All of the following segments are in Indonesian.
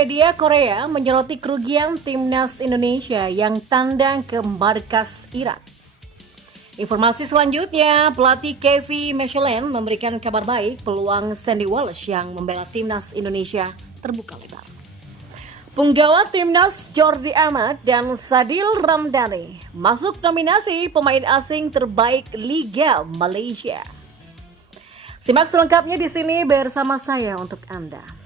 media Korea menyoroti kerugian timnas Indonesia yang tandang ke markas Irak. Informasi selanjutnya, pelatih Kevin Michelin memberikan kabar baik peluang Sandy Wallace yang membela timnas Indonesia terbuka lebar. Penggawa timnas Jordi Amat dan Sadil Ramdhani masuk nominasi pemain asing terbaik Liga Malaysia. Simak selengkapnya di sini bersama saya untuk Anda.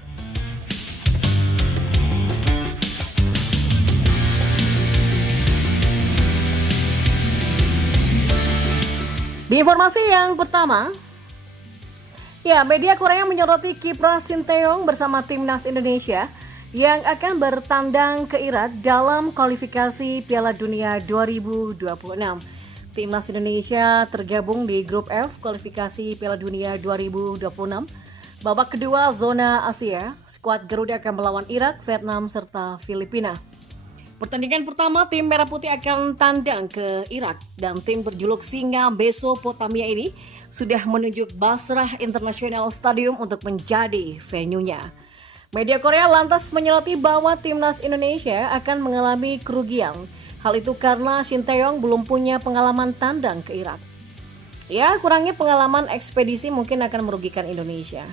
Di informasi yang pertama, media Korea menyoroti kiprah Shin Tae-yong bersama timnas Indonesia yang akan bertandang ke Irak dalam kualifikasi Piala Dunia 2026. Timnas Indonesia tergabung di grup F kualifikasi Piala Dunia 2026. Babak kedua zona Asia, skuad Garuda akan melawan Irak, Vietnam, serta Filipina. Pertandingan pertama tim Merah Putih akan tandang ke Irak dan tim berjuluk Singa Mesopotamia ini sudah menunjuk Basrah International Stadium untuk menjadi venue-nya. Media Korea lantas menyoroti bahwa timnas Indonesia akan mengalami kerugian. Hal itu karena Shin Tae-yong belum punya pengalaman tandang ke Irak. Kurangnya pengalaman ekspedisi mungkin akan merugikan Indonesia.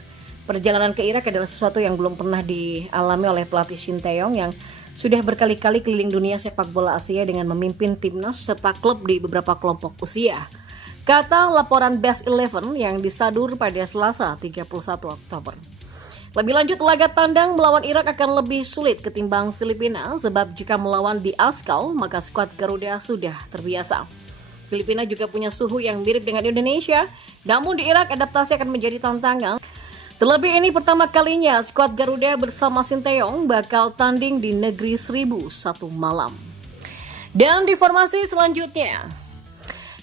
Perjalanan ke Irak adalah sesuatu yang belum pernah dialami oleh pelatih Shin Tae-yong yang sudah berkali-kali keliling dunia sepak bola Asia dengan memimpin timnas serta klub di beberapa kelompok usia. Kata laporan Best 11 yang disadur pada Selasa 31 Oktober. Lebih lanjut, laga tandang melawan Irak akan lebih sulit ketimbang Filipina sebab jika melawan di Askal maka skuad Garuda sudah terbiasa. Filipina juga punya suhu yang mirip dengan Indonesia, namun di Irak adaptasi akan menjadi tantangan. Terlebih ini pertama kalinya skuad Garuda bersama Shin Tae-yong bakal tanding di negeri 1001 malam. Dan di formasi selanjutnya,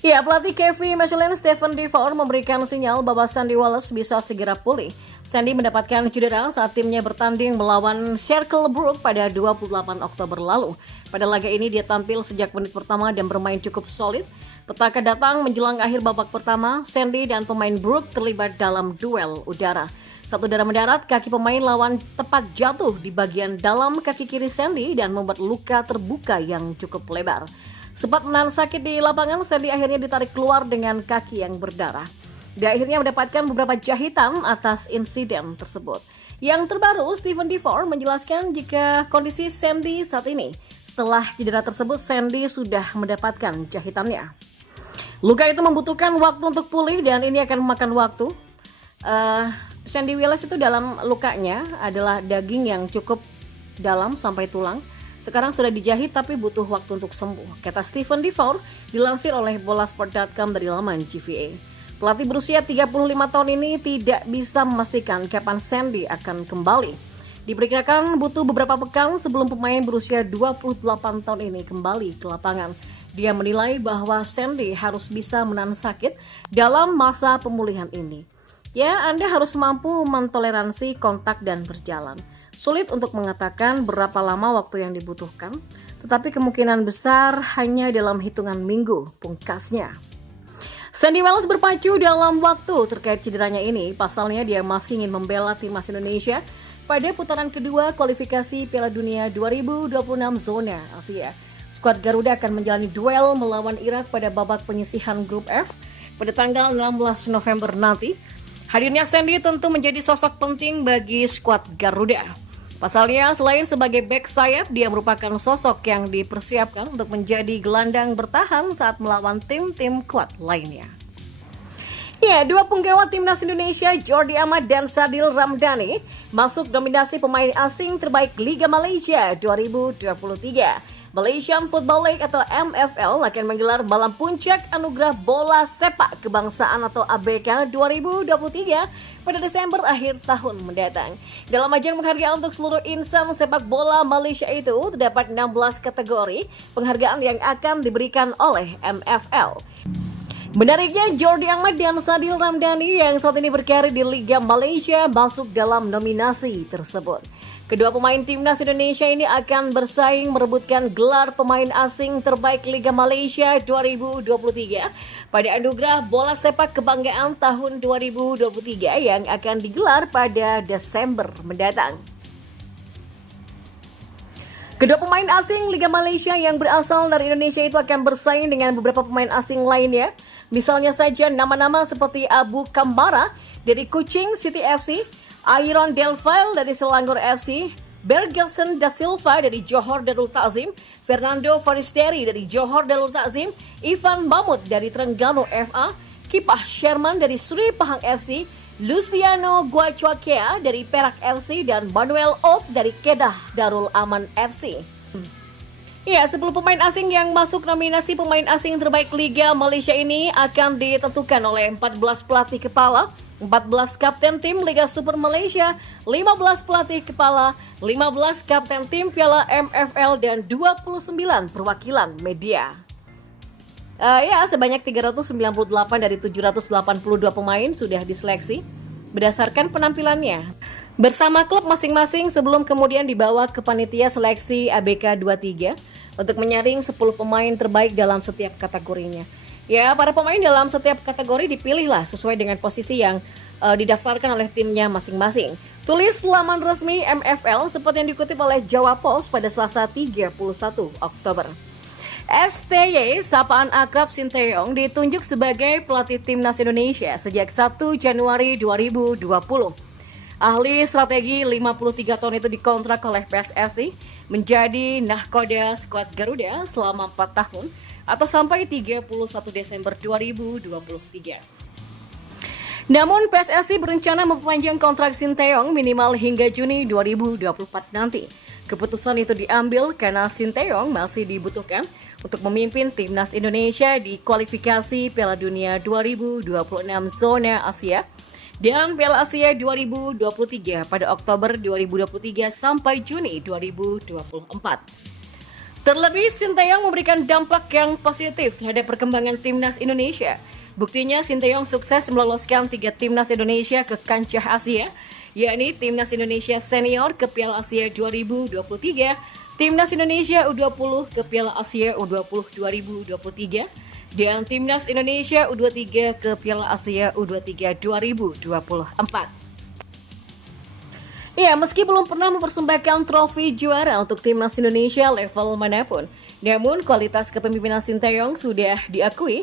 pelatih Kevin Michelin Stephen Defour memberikan sinyal bahwa Sandy Wallace bisa segera pulih. Sandy mendapatkan cedera saat timnya bertanding melawan Sherklebrook pada 28 Oktober lalu. Pada laga ini dia tampil sejak menit pertama dan bermain cukup solid. Petaka datang menjelang akhir babak pertama, Sandy dan pemain Brook terlibat dalam duel udara. Satu udara mendarat, kaki pemain lawan tepat jatuh di bagian dalam kaki kiri Sandy dan membuat luka terbuka yang cukup lebar. Sempat menahan sakit di lapangan, Sandy akhirnya ditarik keluar dengan kaki yang berdarah. Dia akhirnya mendapatkan beberapa jahitan atas insiden tersebut. Yang terbaru, Stephen Defour menjelaskan jika kondisi Sandy saat ini, setelah cedera tersebut, Sandy sudah mendapatkan jahitannya. Luka itu membutuhkan waktu untuk pulih dan ini akan memakan waktu. Sandy Wallace itu dalam lukanya adalah daging yang cukup dalam sampai tulang. Sekarang sudah dijahit tapi butuh waktu untuk sembuh, kata Stephen Defour dilansir oleh bolasport.com dari laman GVA. Pelatih berusia 35 tahun ini tidak bisa memastikan kapan Sandy akan kembali. Diperkirakan butuh beberapa pekan sebelum pemain berusia 28 tahun ini kembali ke lapangan. Dia menilai bahwa Sandy harus bisa menahan sakit dalam masa pemulihan ini. Anda harus mampu mentoleransi kontak dan berjalan. Sulit untuk mengatakan berapa lama waktu yang dibutuhkan, tetapi kemungkinan besar hanya dalam hitungan minggu, pungkasnya. Sandy Wallace berpacu dalam waktu terkait cederanya ini. Pasalnya dia masih ingin membela timnas Indonesia pada putaran kedua kualifikasi Piala Dunia 2026 zona Asia. Skuad Garuda akan menjalani duel melawan Irak pada babak penyisihan grup F pada tanggal 16 November nanti. Hadirnya Sandy tentu menjadi sosok penting bagi skuad Garuda. Pasalnya, selain sebagai bek sayap, dia merupakan sosok yang dipersiapkan untuk menjadi gelandang bertahan saat melawan tim-tim kuat lainnya. Dua penggawa timnas Indonesia, Jordi Amat dan Sadil Ramdhani, masuk nominasi pemain asing terbaik Liga Malaysia 2023. Malaysian Football League atau MFL akan menggelar malam puncak anugerah bola sepak kebangsaan atau ABK 2023 pada Desember akhir tahun mendatang. Dalam ajang penghargaan untuk seluruh insan sepak bola Malaysia itu terdapat 16 kategori penghargaan yang akan diberikan oleh MFL. Menariknya, Jordi Amat dan Sadil Ramdhani yang saat ini berkarir di Liga Malaysia masuk dalam nominasi tersebut. Kedua pemain timnas Indonesia ini akan bersaing merebutkan gelar pemain asing terbaik Liga Malaysia 2023 pada anugerah bola sepak kebanggaan tahun 2023 yang akan digelar pada Desember mendatang. Kedua pemain asing Liga Malaysia yang berasal dari Indonesia itu akan bersaing dengan beberapa pemain asing lainnya. Misalnya saja nama-nama seperti Abu Kambara dari Kuching City FC, Aaron Delphile dari Selangor FC, Bergelsen da Silva dari Johor Darul Ta'zim, Fernando Forestieri dari Johor Darul Ta'zim, Ivan Mahmud dari Terengganu FA, Kipah Sherman dari Sri Pahang FC, Luciano Guachuakea dari Perak FC, dan Manuel Ot dari Kedah Darul Aman FC. Ya, 10 pemain asing yang masuk nominasi pemain asing terbaik Liga Malaysia ini akan ditentukan oleh 14 pelatih kepala, 14 kapten tim Liga Super Malaysia, 15 pelatih kepala, 15 kapten tim Piala MFL, dan 29 perwakilan media. Sebanyak 398 dari 782 pemain sudah diseleksi berdasarkan penampilannya bersama klub masing-masing sebelum kemudian dibawa ke panitia seleksi ABK 23 untuk menyaring 10 pemain terbaik dalam setiap kategorinya. Ya, para pemain dalam setiap kategori dipilihlah sesuai dengan posisi yang didaftarkan oleh timnya masing-masing. Tulis laman resmi MFL seperti yang dikutip oleh Jawa Post pada Selasa 31 Oktober. STY, sapaan akrab Sinteyong, ditunjuk sebagai pelatih timnas Indonesia sejak 1 Januari 2020. Ahli strategi 53 tahun itu dikontrak oleh PSSI menjadi nahkoda skuad Garuda selama 4 tahun atau sampai 31 Desember 2023. Namun PSSI berencana memperpanjang kontrak Sinteyong minimal hingga Juni 2024 nanti. Keputusan itu diambil karena Sinteyong masih dibutuhkan untuk memimpin timnas Indonesia di kualifikasi Piala Dunia 2026 zona Asia dan Piala Asia 2023 pada Oktober 2023 sampai Juni 2024. Terlebih, Sinteyong memberikan dampak yang positif terhadap perkembangan timnas Indonesia. Buktinya Sinteyong sukses meloloskan 3 timnas Indonesia ke kancah Asia, yakni Timnas Indonesia Senior ke Piala Asia 2023, Timnas Indonesia U20 ke Piala Asia U20 2023, dan Timnas Indonesia U23 ke Piala Asia U23 2024. Ya, meski belum pernah mempersembahkan trofi juara untuk Timnas Indonesia level manapun, namun kualitas kepemimpinan Sinteyong sudah diakui